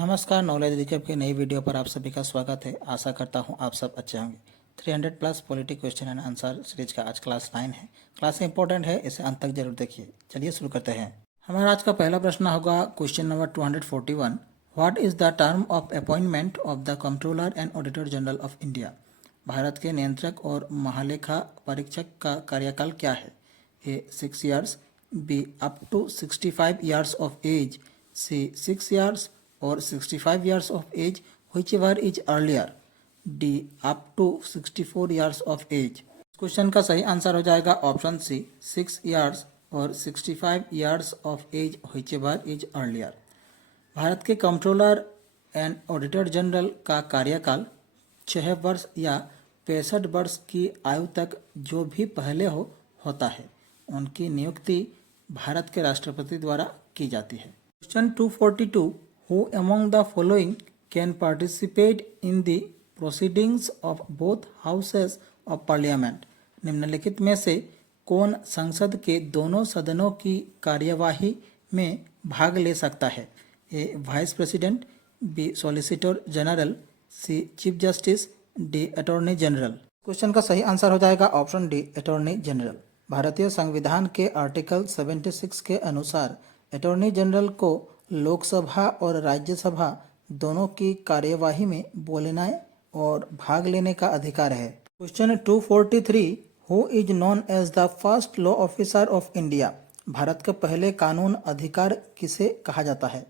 नमस्कार, knowledge recap की नई वीडियो पर आप सभी का स्वागत है। आशा करता हूं आप सब अच्छे होंगे। 300 plus polity question and answer series का आज क्लास 9 है। क्लास इंपॉर्टेंट है, इसे अंत तक जरूर देखिए। चलिए शुरू करते हैं। हमारा आज का पहला प्रश्न होगा question number 241। What is the term of appointment of the controller and auditor general of India? Bharat के नियंत्रक और महालेखा परीक्षक का कार्यकाल क्या है? A 6 years, B up to 65 years of age, C 6 years or 65 years of age, whichever is earlier, D up to 64 years of age। Question का सही आंसर हो जाएगा ऑप्शन सी 6 years और 65 years of age, whichever is earlier। Bharat के controller and auditor general का कार्यकाल 6 वर्ष या 65 वर्ष की आयु तक जो भी पहले होता है, उनकी नियुक्ति भारत के राष्ट्रपति द्वारा की जाती है। Question 242। Who among the following can participate in the proceedings of both houses of parliament? निम्नलिखित में से कौन संसद के दोनों सदनों की कार्यवाही में भाग ले सकता है? A vice president, B solicitor general, C chief justice, D attorney general. Question का सही आंसर हो जाएगा ऑप्शन डी अटॉर्नी जनरल। भारतीय संविधान के आर्टिकल 76 के अनुसार अटॉर्नी जनरल को लोकसभा और राज्यसभा दोनों की कार्यवाही में बोलना और भाग लेने का अधिकार है। Question 243। Who is known as the first law officer of India? Bharat के पहले कानून अधिकार किसे कहा जाता है?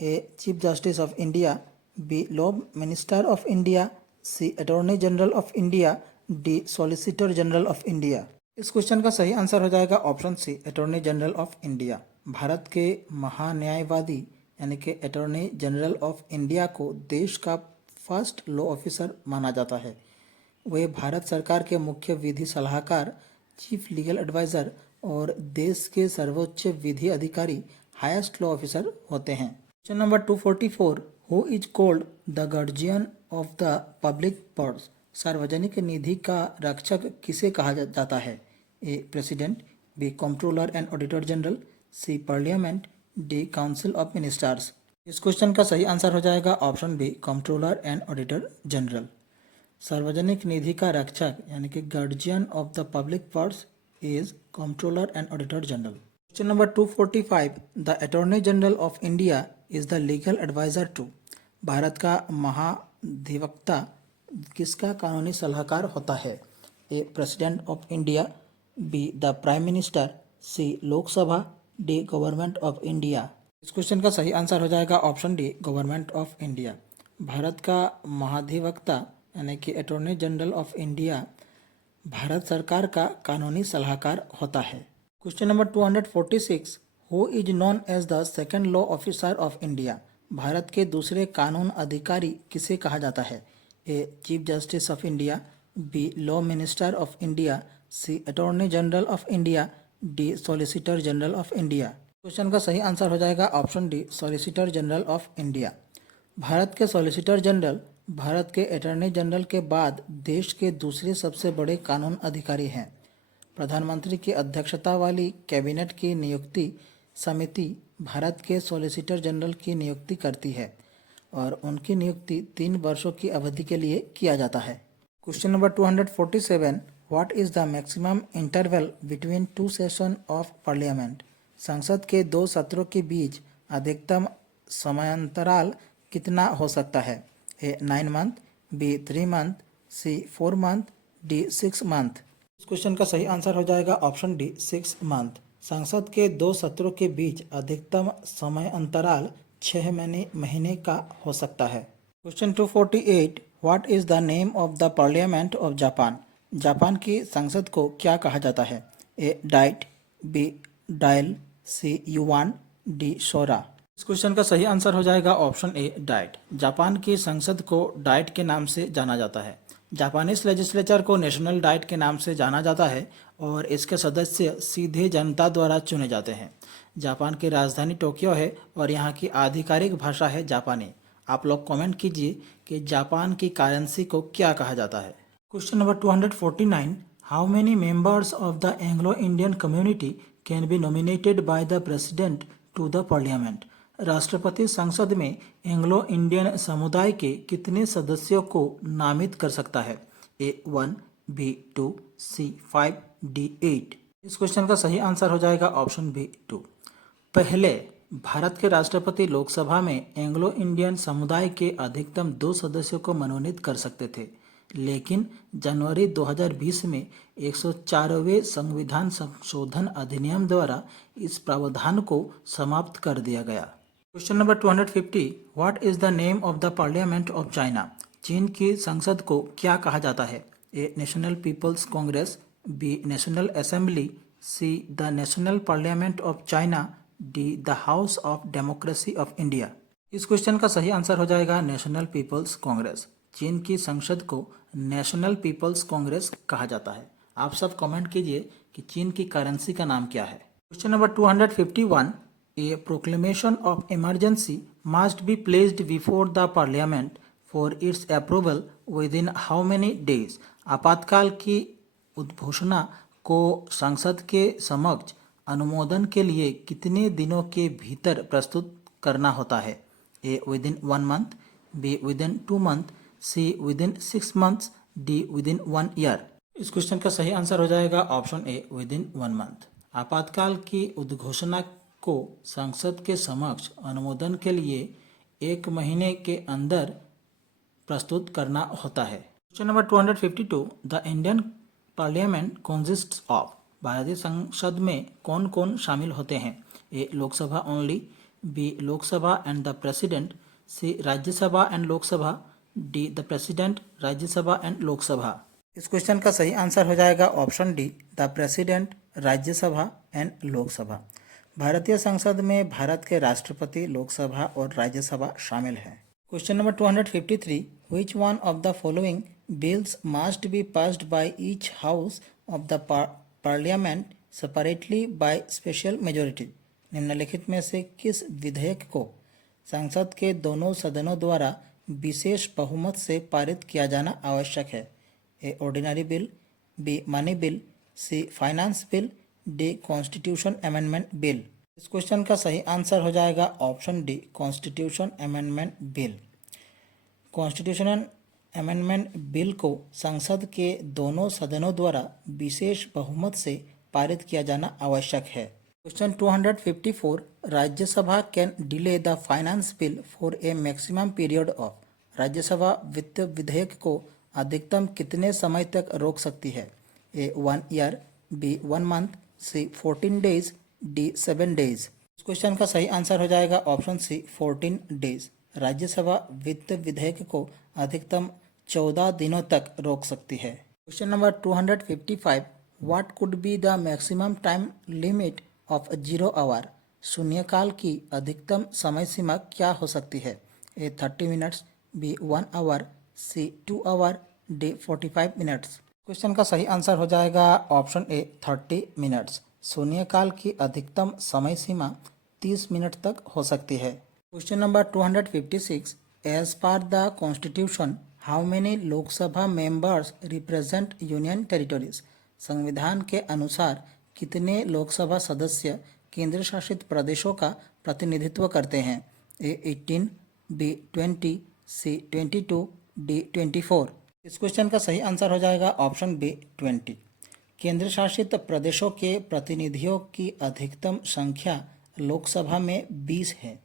A chief justice of India, B law minister of India, C attorney general of India, D solicitor general of India. इस question का सही आंसर हो जाएगा option C attorney general of India. Bharat के महान्यायवादी यानी कि अटॉर्नी जनरल ऑफ इंडिया को देश का फर्स्ट लॉ ऑफिसर माना जाता है। वे भारत सरकार के मुख्य विधि सलाहकार, चीफ लीगल एडवाइजर और देश के सर्वोच्च विधि अधिकारी, हाईएस्ट लॉ ऑफिसर होते हैं। Question number 244। Who is called the guardian of the public purse? सार्वजनिक निधि का रक्षक किसे कहा जाता है? A president, B controller and auditor general, C parliament, D council of ministers. इस क्वेश्चन का सही आंसर हो जाएगा option B controller and auditor general. सार्वजनिक निधि का रक्षक यानी कि guardian of the public purse is controller and auditor general. Question number 245। The attorney general of India is the legal adviser to? Bharat का महाधिवक्ता किसका कानूनी सलाहकार होता है? A president of India, B the prime minister, C Lok Sabha, D government of India. इस question का सही आंसर हो जाएगा option D government of India. Bharat का महाधिवक्ता यानी कि attorney general of India Bharat सरकार का कानूनी सलाहकार होता है। Question number 246। Who is known as the second law officer of India? Bharat के दूसरे कानून अधिकारी किसे कहा जाता है? A chief justice of India, B law minister of India, C attorney general of India, D solicitor general of India. Question का सही आंसर हो जाएगा option D solicitor general of India. Bharat के सॉलिसिटर जनरल भारत के अटॉर्नी जनरल के बाद देश के दूसरे सबसे बड़े कानून अधिकारी हैं। प्रधानमंत्री की अध्यक्षता वाली कैबिनेट की नियुक्ति समिति भारत के सॉलिसिटर जनरल की नियुक्ति करती है और उनकी नियुक्ति 3 वर्षों की अवधि के लिए किया जाता है। Question number 247। What is the maximum interval between 2 session of parliament? संसद के 2 सत्रों के बीच अधिकतम समयांतराल कितना हो सकता है? ए 9 मंथ, बी 3 मंथ, सी 4 मंथ, डी 6 मंथ। इस क्वेश्चन का सही आंसर हो जाएगा ऑप्शन डी 6 मंथ। संसद के 2 सत्रों के बीच अधिकतम समय अंतराल 6 महीने का हो सकता है। Question 248। What is the name of the parliament of Japan? Japan की संसद को क्या कहा जाता है? ए डाइट, बी डायल, सी युवान, डी शोरा। इस क्वेश्चन का सही आंसर हो जाएगा ऑप्शन ए डाइट। जापान की संसद को डाइट के नाम से जाना जाता है। जापानीज लेजिस्लेचर को नेशनल डाइट के नाम से जाना जाता है और इसके सदस्य सीधे जनता द्वारा चुने जाते हैं। जापान की राजधानी टोक्यो है और यहाँ की आधिकारिक भाषा है जापानी। आप लोग कमेंट कीजिए कि जापान की करेंसी को क्या कहा जाता है। Question number 249। How many members of the Anglo Indian community can be nominated by the president to the parliament? राष्ट्रपति संसद में एंग्लो इंडियन समुदाय के कितने सदस्यों को नामित कर सकता है? A1, B2, C5, D8। इस क्वेश्चन का सही आंसर हो जाएगा ऑप्शन B2। पहले भारत के राष्ट्रपति लोकसभा में एंग्लो इंडियन समुदाय के अधिकतम 2 सदस्यों को मनोनीत कर सकते थे, लेकिन जनवरी 2020 में 104वें संविधान संशोधन अधिनियम द्वारा इस प्रावधान को समाप्त कर दिया गया। Question number 250, what is the name of the parliament of China? चीन की संसद को क्या कहा जाता है? A national people's congress, B national assembly, C the national parliament of China, D the house of democracy of India. इस question का सही आंसर हो जाएगा नेशनल पीपल्स कांग्रेस। चीन की संसद को नेशनल पीपल्स कांग्रेस कहा जाता है। आप सब कमेंट कीजिए कि चीन की करेंसी का नाम क्या है। Question number 251, A proclamation of emergency must be placed before the parliament for its approval with in how many days? आपातकाल की उद्घोषणा को संसद के समक्ष अनुमोदन के लिए कितने दिनों के भीतर प्रस्तुत करना होता है? A within 1 month, B within 2 month, C within 6 months, D within 1 year. इस क्वेश्चन का सही आंसर हो जाएगा option A within 1 month. आपातकाल की उद्घोषणा को संसद के समक्ष अनुमोदन के लिए 1 महीने के अंदर प्रस्तुत करना होता है। Question number 252, the Indian parliament consists of? भारतीय संसद में कौन कौन शामिल होते हैं? A Lok Sabha only, B Lok Sabha and the president, C Rajya Sabha and Lok Sabha, D the president, Rajya Sabha and Lok Sabha. इस क्वेश्चन का सही आंसर हो जाएगा option D, the president, Rajya Sabha and Lok Sabha. भारतीय संसद में भारत के राष्ट्रपति, लोकसभा और राज्यसभा शामिल है। Question number 253, which one of the following bills must be passed by each house of the parliament separately by special majority? निम्नलिखित में से किस विधेयक को संसद के दोनों सदनों द्वारा विशेष बहुमत से पारित किया जाना आवश्यक है? A ordinary bill, B money bill, C finance bill, D constitution amendment bill. इस क्वेश्चन का सही आंसर हो जाएगा option D, constitution amendment bill. Constitution amendment bill को संसद के दोनों सदनों द्वारा विशेष बहुमत से पारित किया जाना आवश्यक है। Question 254, Rajya Sabha can delay the finance bill for a maximum period of? Rajya Sabha वित्त विधेयक को अधिकतम कितने समय तक रोक सकती है? ए 1 ईयर, बी 1 मंथ, सी 14 डेज, डी 7 डेज। इस क्वेश्चन का सही आंसर हो जाएगा ऑप्शन सी, 14 डेज। राज्यसभा वित्त विधेयक को अधिकतम 14 दिनों तक रोक सकती है। Question number 255, what could be the maximum time limit of 0 hour? शून्यकाल की अधिकतम समय सीमा क्या हो सकती है? A 30 minutes, B 1 hour, C 2 hour, D 45 minutes. Question का सही आंसर हो जाएगा ऑप्शन ए, 30 मिनट्स। शून्यकाल की अधिकतम समय सीमा 30 मिनट तक हो सकती है। Question number 256, as per the constitution how many Lok Sabha members represent union territories? संविधान के अनुसार कितने लोकसभा सदस्य केंद्र शासित प्रदेशों का प्रतिनिधित्व करते हैं? ए 18, बी 20, सी 22, डी 24। इस क्वेश्चन का सही आंसर हो जाएगा ऑप्शन बी, 20। केंद्र शासित प्रदेशों के प्रतिनिधियों की अधिकतम संख्या लोकसभा में 20 है।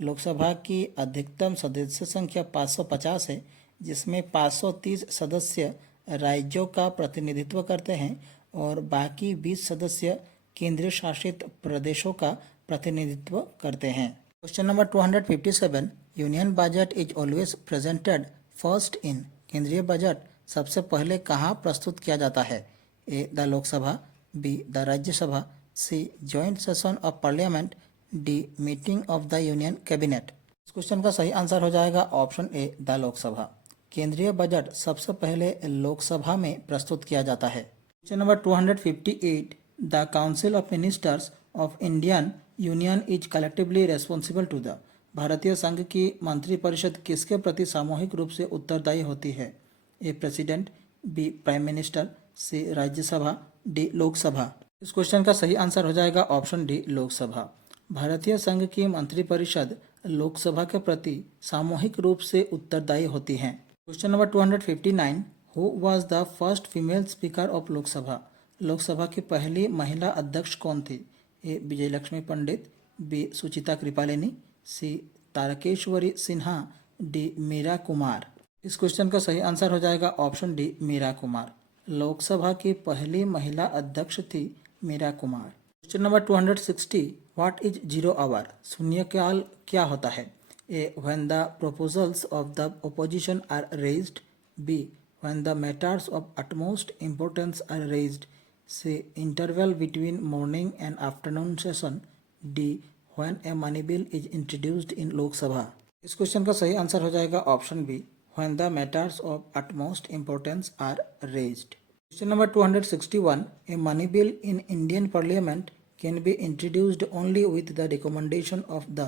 लोकसभा की अधिकतम सदस्य संख्या 550 है, जिसमें 530 सदस्य राज्यों का प्रतिनिधित्व करते हैं और बाकी 20 सदस्य केंद्र शासित प्रदेशों का प्रतिनिधित्व करते हैं। Question number 257, union budget is always presented first in? केंद्रीय बजट सबसे पहले कहाँ प्रस्तुत किया जाता है? A the Lok Sabha, B the Rajya Sabha, C joint session of parliament, D meeting of the union cabinet. इस क्वेश्चन का सही आंसर हो जाएगा ऑप्शन ए, द लोकसभा। केंद्रीय बजट सबसे पहले लोकसभा में प्रस्तुत किया जाता है। Question number 258, the council of ministers of Indian union is collectively responsible to the? भारतीय संघ की मंत्रिपरिषद किसके प्रति सामूहिक रूप से उत्तरदायी होती है? A president, B prime minister, C Rajya Sabha, D Lok Sabha. इस क्वेश्चन का सही आंसर हो जाएगा ऑप्शन डी, लोकसभा। भारतीय संघ की मंत्रिपरिषद लोकसभा के प्रति सामूहिक रूप से उत्तरदायी होती है। Question number 259, who was the first female speaker of Lok Sabha? Lok Sabha की पहली महिला अध्यक्ष कौन थी? A Vijay Lakshmi Pandit, B Sucheta Kripalani, C Tarkeshwari Sinha, D Meira Kumar. इस क्वेश्चन का सही आंसर हो जाएगा ऑप्शन डी मीरा कुमार। लोकसभा की पहली महिला अध्यक्ष थी Meira Kumar. Question number 260, what is zero hour? शून्यकाल क्या होता है? A when the proposals of the opposition are raised, B when the matters of utmost importance are raised, C interval between morning and afternoon session, D when a money bill is introduced in Lok Sabha. इस question का सही answer हो जाएगा option B when the matters of utmost importance are raised. Question number 261, a money bill in Indian Parliament can be introduced only with the recommendation of the।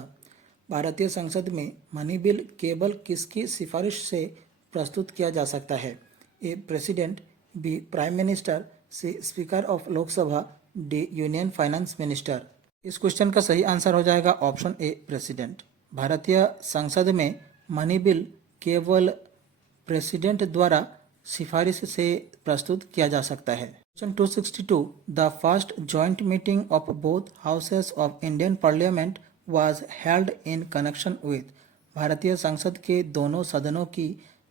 भारतीय संसद में money bill केवल किसकी सिफारिश से प्रस्तुत किया जा सकता है? A president, B prime minister, C speaker of Lok Sabha, D union finance minister. इस क्वेश्चन का सही आंसर हो जाएगा ऑप्शन ए प्रेसिडेंट। भारतीय संसद में मनी बिल केवल प्रेसिडेंट द्वारा सिफारिश से प्रस्तुत किया जा सकता है। Question 262, the first joint meeting of both houses of Indian parliament was held in connection with. भारतीय संसद के दोनों सदनों की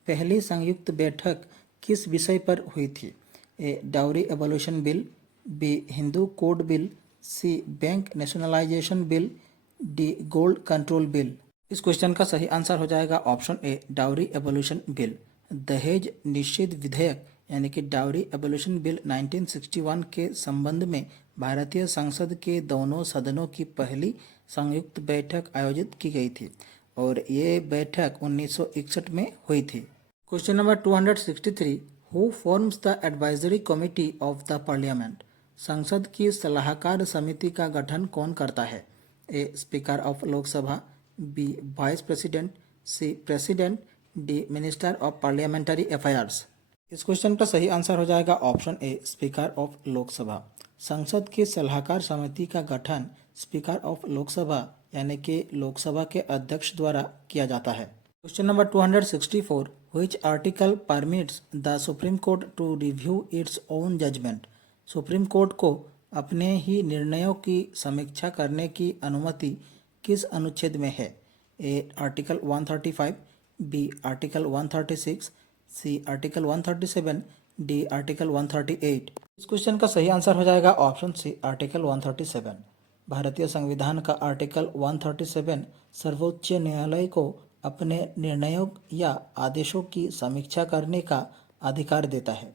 पहली संयुक्त बैठक किस विषय पर हुई थी? A dowry abolition bill, B Hindu code bill, C bank nationalisation bill, D gold control bill. इस क्वेश्चन का सही आंसर हो जाएगा option A dowry abolition bill. दहेज निषेध विधेयक यानी कि डाउरी एबोल्यूशन बिल 1961 के संबंध में भारतीय संसद के दोनों सदनों की पहली संयुक्त बैठक आयोजित की गई थी और ये बैठक 1961 में हुई थी। Question number 263, who forms the advisory committee of the parliament? संसद की सलाहकार समिति का गठन कौन करता है? A speaker of Lok Sabha, B vice president, C president, D minister of parliamentary affairs. इस क्वेश्चन का सही आंसर हो जाएगा option A speaker of Lok Sabha. संसद की सलाहकार समिति का गठन स्पीकर ऑफ लोकसभा यानी कि लोकसभा के अध्यक्ष द्वारा किया जाता है। Question number 264, which article permits the supreme court to review its own judgment? Supreme court को अपने ही निर्णयों की समीक्षा करने की अनुमति किस अनुच्छेद में है? A article 135, B article 136, C article 137, D article 138। इस क्वेश्चन का सही आंसर हो जाएगा ऑप्शन सी आर्टिकल 137। भारतीय संविधान का आर्टिकल 137 सर्वोच्च न्यायालय को अपने निर्णयों या आदेशों की समीक्षा करने का अधिकार देता है।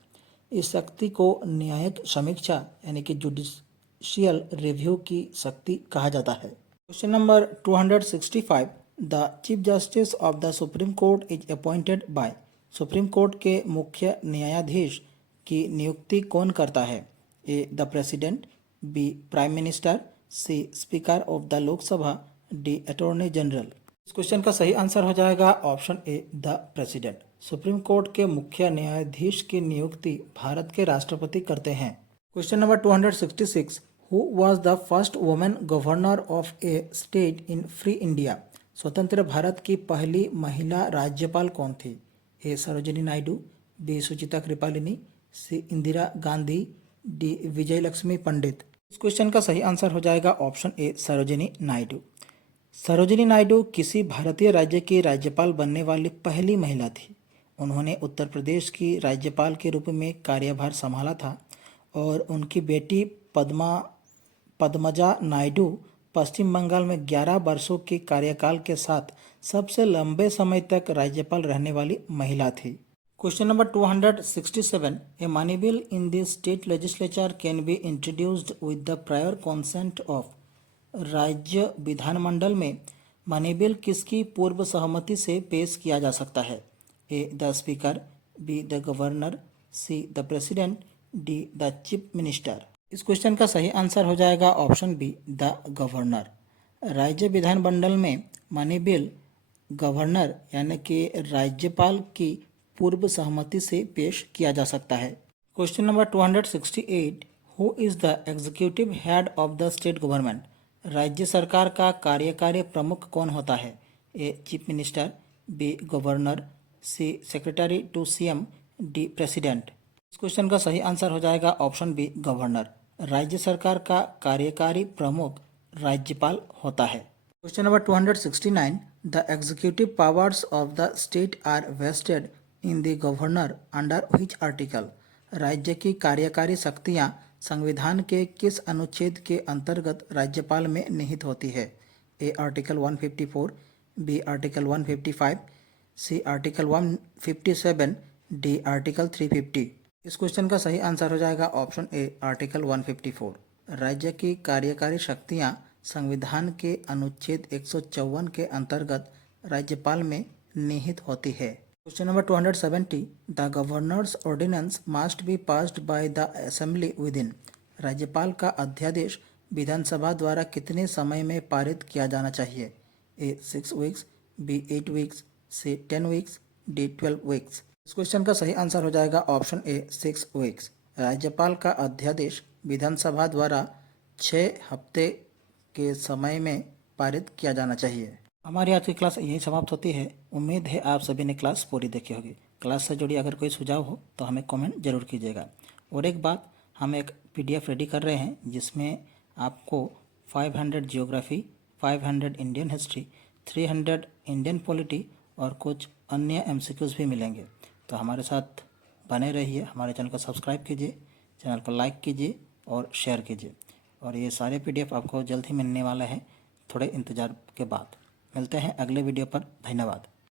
इस शक्ति को न्यायिक समीक्षा यानी कि जुडिशियल रिव्यू की शक्ति कहा जाता है। Question number 265, the chief justice of the supreme court is appointed by. Supreme court के मुख्य न्यायाधीश की नियुक्ति कौन करता है? A the president, B prime minister, C speaker of the Lok Sabha, D attorney general. इस क्वेश्चन का सही आंसर हो जाएगा option A the president. Supreme court के मुख्य न्यायाधीश की नियुक्ति भारत के राष्ट्रपति करते हैं। Question number 266, who was the first women governor of A state in free India? स्वतंत्र भारत की पहली महिला राज्यपाल कौन थी? ए सरोजिनी नायडू, बी सुचिता कृपालिनी, सी इंदिरा गांधी, डी विजय लक्ष्मी पंडित। इस क्वेश्चन का सही आंसर हो जाएगा ऑप्शन ए सरोजिनी नायडू। सरोजिनी नायडू किसी भारतीय राज्य की राज्यपाल बनने वाली पहली महिला थी। उन्होंने उत्तर प्रदेश की राज्यपाल के रूप में कार्यभार संभाला था और उनकी बेटी पद्मजा नायडू पश्चिम बंगाल में 11 वर्षों के कार्यकाल के साथ सबसे लंबे समय तक राज्यपाल रहने वाली महिला थी। Question number 267, A money bill in the state legislature can be introduced with the prior consent of. राज्य विधानमंडल में मनी बिल किसकी पूर्व सहमति से पेश किया जा सकता है? A the speaker, B the governor, C the president, D the chief minister. इस क्वेश्चन का सही आंसर हो जाएगा ऑप्शन बी द गवर्नर। राज्य विधानमंडल में मनी बिल गवर्नर यानी कि राज्यपाल की पूर्व सहमति से पेश किया जा सकता है। Question number 268, who is the executive head of the state government? राज्य सरकार का कार्यकारी प्रमुख कौन होता है? A chief minister, B governor, C secretary to CM, D president. इस क्वेश्चन का सही आंसर हो जाएगा ऑप्शन बी गवर्नर। राज्य सरकार का कार्यकारी प्रमुख राज्यपाल होता है। Question number 269, the executive powers of the state are vested in the governor under which article? राज्य की कार्यकारी शक्तियां संविधान के किस अनुच्छेद के अंतर्गत राज्यपाल में निहित होती है? A article 154, B article 155, C article 157, D article 350। इस क्वेश्चन का सही आंसर हो जाएगा ऑप्शन ए आर्टिकल 154। राज्य की कार्यकारी शक्तियां संविधान के अनुच्छेद 154 के अंतर्गत राज्यपाल में निहित होती है। Question number 270, the governor's ordinance must be passed by the assembly within. राज्यपाल का अध्यादेश विधानसभा द्वारा कितने समय में पारित किया जाना चाहिए? ए 6 वीक्स, बी 8 वीक्स, सी 10 वीक्स, डी 12 वीक्स। इस क्वेश्चन का सही आंसर हो जाएगा ऑप्शन ए 6 वीक्स। राज्यपाल का अध्यादेश विधानसभा द्वारा 6 हफ्ते के समय में पारित किया जाना चाहिए। हमारी आज की क्लास यही समाप्त होती है। उम्मीद है आप सभी ने क्लास पूरी देखी होगी। क्लास से जुड़ी अगर कोई सुझाव हो तो हमें कमेंट जरूर कीजिएगा। और एक बात, हम एक PDF रेडी कर रहे हैं जिसमें आपको 500 geography, 500 Indian history, 300 Indian polity और कुछ अन्य MCQs भी मिलेंगे। तो हमारे साथ बने रहिए, हमारे चैनल को सब्सक्राइब कीजिए, चैनल को लाइक कीजिए और शेयर कीजिए। और ये सारे PDF आपको जल्द ही मिलने वाला है, थोड़े इंतज़ार के बाद। मिलते हैं अगले वीडियो पर। धन्यवाद।